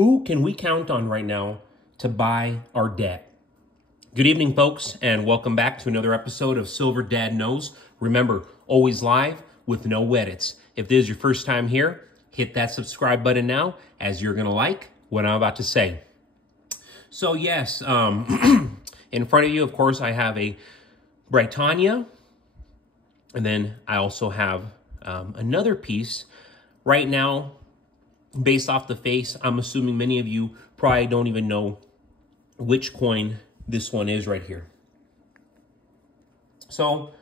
Who can we count on right now to buy our debt? Good evening, folks, and welcome back to another episode of Silver Dad Knows. Remember, always live with no edits. If this is your first time here, hit that subscribe button now, as you're going to like what I'm about to say. So yes, in front of you, of course, I have a Britannia, and then I also have another piece. Right now, based off the face, I'm assuming many of you probably don't even know which coin this one is right here. So,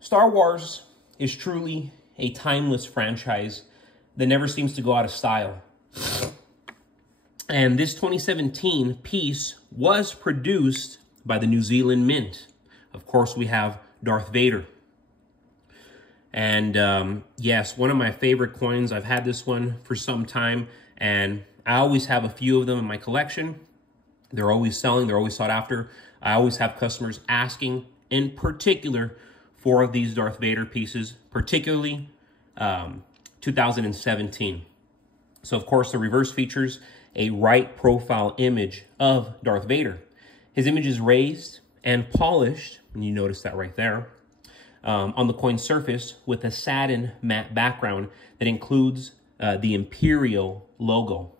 Star Wars is truly a timeless franchise that never seems to go out of style. And this 2017 piece was produced by the New Zealand Mint. Of course, we have Darth Vader. And yes, one of my favorite coins. I've had this one for some time, and I always have a few of them in my collection. They're always selling. They're always sought after. I always have customers asking, in particular, for these Darth Vader pieces, particularly 2017. So, of course, the reverse features a right profile image of Darth Vader. His image is raised and polished, and you notice that right there, on the coin surface with a satin matte background that includes the Imperial logo.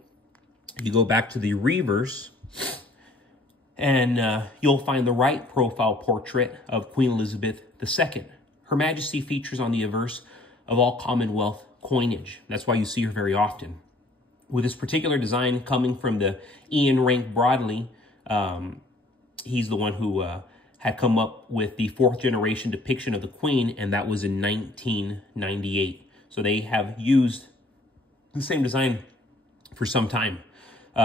You go back to the reverse, and you'll find the right profile portrait of Queen Elizabeth II. Her Majesty features on the obverse of all Commonwealth coinage. That's why you see her very often. With this particular design coming from the Ian Rank Broadley, he's the one who had come up with the 4th generation depiction of the Queen, and that was in 1998. So they have used the same design for some time.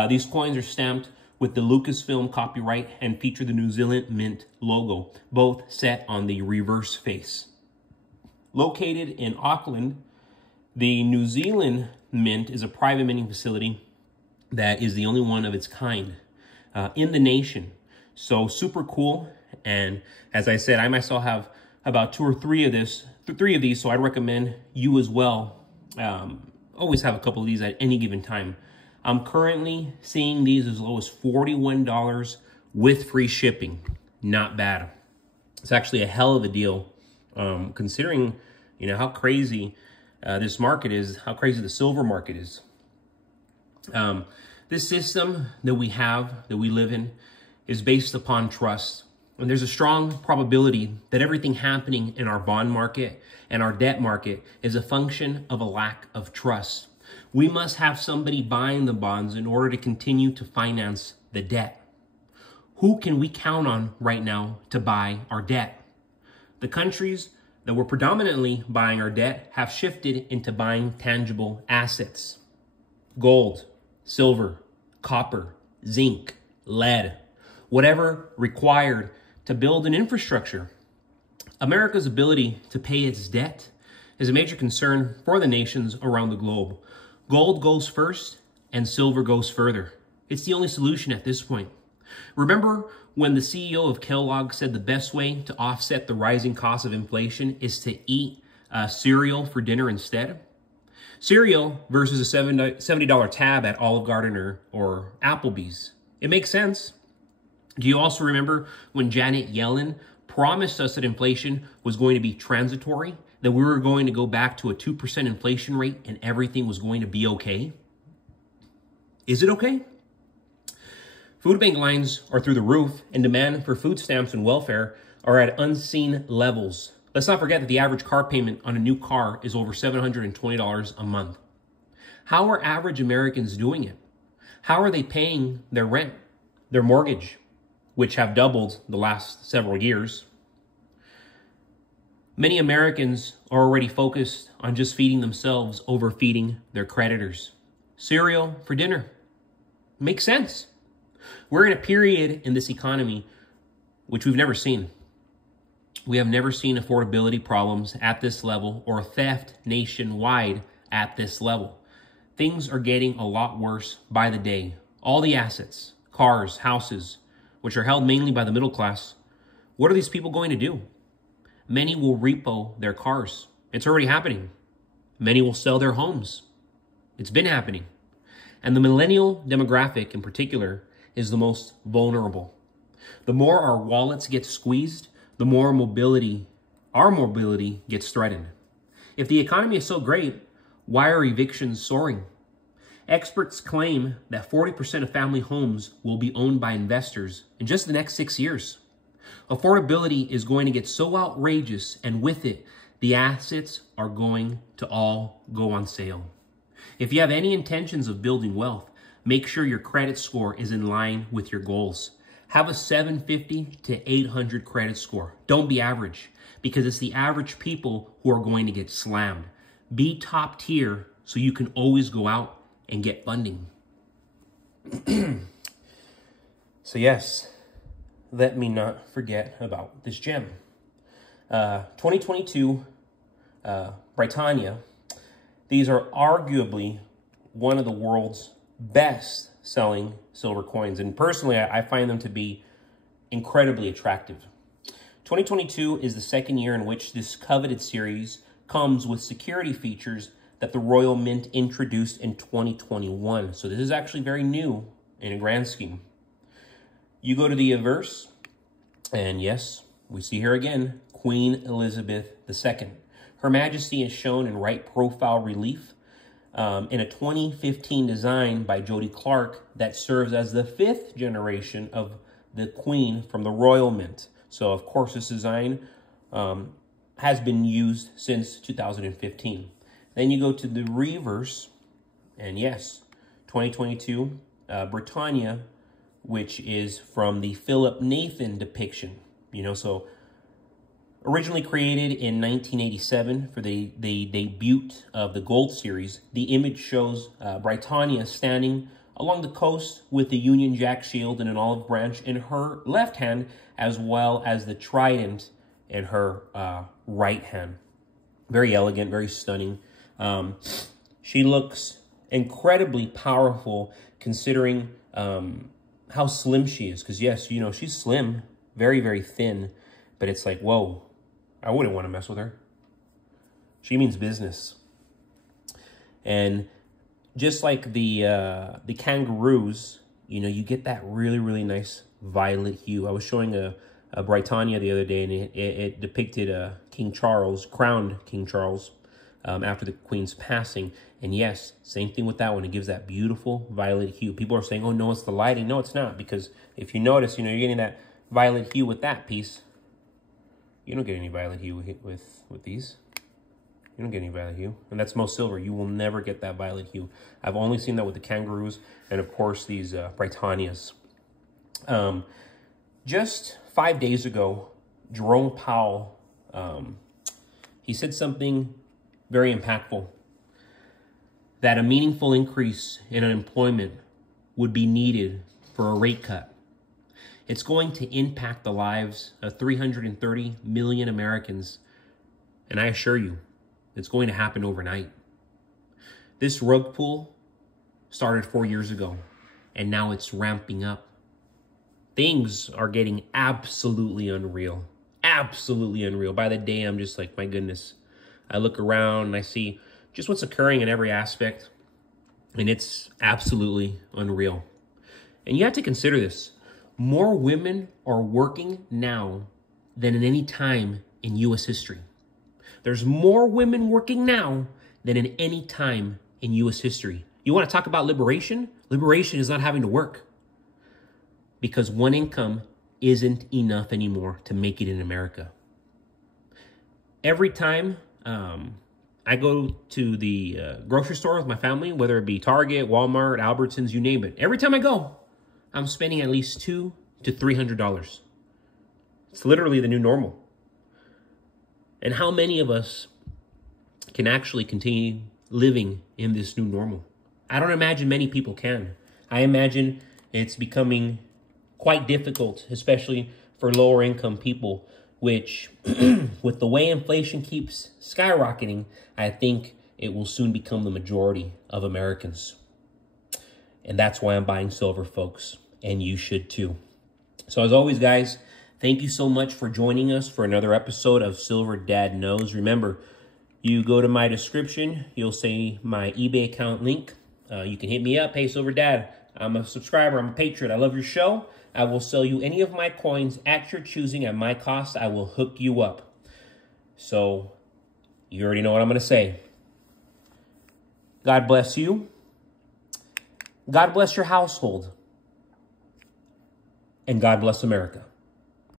These coins are stamped with the Lucasfilm copyright and feature the New Zealand Mint logo, both set on the reverse face. Located in Auckland, the New Zealand Mint is a private minting facility that is the only one of its kind in the nation. So super cool. And as I said, I myself have about 2 or 3 of these, so I'd recommend you as well. Always have a couple of these at any given time. I'm currently seeing these as low as $41 with free shipping. Not bad. It's actually a hell of a deal, considering how crazy this market is, how crazy the silver market is. This system that we live in, is based upon trust. And there's a strong probability that everything happening in our bond market and our debt market is a function of a lack of trust. We must have somebody buying the bonds in order to continue to finance the debt. Who can we count on right now to buy our debt? The countries that were predominantly buying our debt have shifted into buying tangible assets. Gold, silver, copper, zinc, lead, whatever required to build an infrastructure. America's ability to pay its debt is a major concern for the nations around the globe. Gold goes first and silver goes further. It's the only solution at this point. Remember when the CEO of Kellogg said the best way to offset the rising cost of inflation is to eat cereal for dinner instead? Cereal versus a $70 tab at Olive Garden or Applebee's. It makes sense. Do you also remember when Janet Yellen promised us that inflation was going to be transitory, that we were going to go back to a 2% inflation rate and everything was going to be okay? Is it okay? Food bank lines are through the roof, and demand for food stamps and welfare are at unseen levels. Let's not forget that the average car payment on a new car is over $720 a month. How are average Americans doing it? How are they paying their rent, their mortgage, which have doubled the last several years? Many Americans are already focused on just feeding themselves over feeding their creditors. Cereal for dinner. Makes sense. We're in a period in this economy which we've never seen. We have never seen affordability problems at this level or theft nationwide at this level. Things are getting a lot worse by the day. All the assets, cars, houses, which are held mainly by the middle class, what are these people going to do? Many will repo their cars. It's already happening. Many will sell their homes. It's been happening. And the millennial demographic in particular is the most vulnerable. The more our wallets get squeezed, the more our mobility gets threatened. If the economy is so great, why are evictions soaring? Experts claim that 40% of family homes will be owned by investors in just the next 6 years. Affordability is going to get so outrageous, and with it, the assets are going to all go on sale. If you have any intentions of building wealth, make sure your credit score is in line with your goals. Have a 750 to 800 credit score. Don't be average, because it's the average people who are going to get slammed. Be top tier so you can always go out and get funding. So yes, let me not forget about this gem. 2022 Britannia. These are arguably one of the world's best selling silver coins. And personally, I find them to be incredibly attractive. 2022 is the second year in which this coveted series comes with security features that the Royal Mint introduced in 2021. So this is actually very new in a grand scheme. You go to the obverse, and yes, we see here again, Queen Elizabeth II. Her Majesty is shown in right profile relief in a 2015 design by Jody Clark that serves as the 5th generation of the Queen from the Royal Mint. So, of course, this design has been used since 2015. Then you go to the reverse, and yes, 2022 Britannia, which is from the Philip Nathan depiction. So originally created in 1987 for the debut of the Gold Series, the image shows Britannia standing along the coast with the Union Jack shield and an olive branch in her left hand, as well as the trident in her right hand. Very elegant, very stunning. She looks incredibly powerful considering how slim she is. Because yes, she's slim, very, very thin, but it's like, whoa, I wouldn't want to mess with her. She means business. And just like the kangaroos, you get that really, really nice violet hue. I was showing a Britannia the other day, and it depicted King Charles, crowned King Charles, after the Queen's passing. And yes, same thing with that one. It gives that beautiful violet hue. People are saying, oh, no, it's the lighting. No, it's not, because if you notice, you're getting that violet hue with that piece. You don't get any violet hue with these. You don't get any violet hue. And that's most silver. You will never get that violet hue. I've only seen that with the kangaroos and, of course, these Britannias. Just 5 days ago, Jerome Powell, he said something very impactful, that a meaningful increase in unemployment would be needed for a rate cut. It's going to impact the lives of 330 million Americans, and I assure you, it's going to happen overnight. This rug pull started 4 years ago, and now it's ramping up. Things are getting absolutely unreal. Absolutely unreal. By the day, I'm just like, my goodness. I look around and I see just what's occurring in every aspect, and it's absolutely unreal. And you have to consider this. More women are working now than in any time in U.S. history. There's more women working now than in any time in U.S. history. You want to talk about liberation? Liberation is not having to work, because one income isn't enough anymore to make it in America. Every time I go to the grocery store with my family, whether it be Target, Walmart, Albertsons, you name it, every time I go, I'm spending at least $200 to $300. It's literally the new normal. And how many of us can actually continue living in this new normal? I don't imagine many people can. I imagine it's becoming quite difficult, especially for lower income people, which with the way inflation keeps skyrocketing, I think it will soon become the majority of Americans. And that's why I'm buying silver, folks. And you should too. So as always, guys, thank you so much for joining us for another episode of Silver Dad Knows. Remember, you go to my description, you'll see my eBay account link. You can hit me up. Hey, Silver Dad, I'm a subscriber. I'm a patriot. I love your show. I will sell you any of my coins at your choosing at my cost. I will hook you up. So you already know what I'm going to say. God bless you. God bless your household. And God bless America.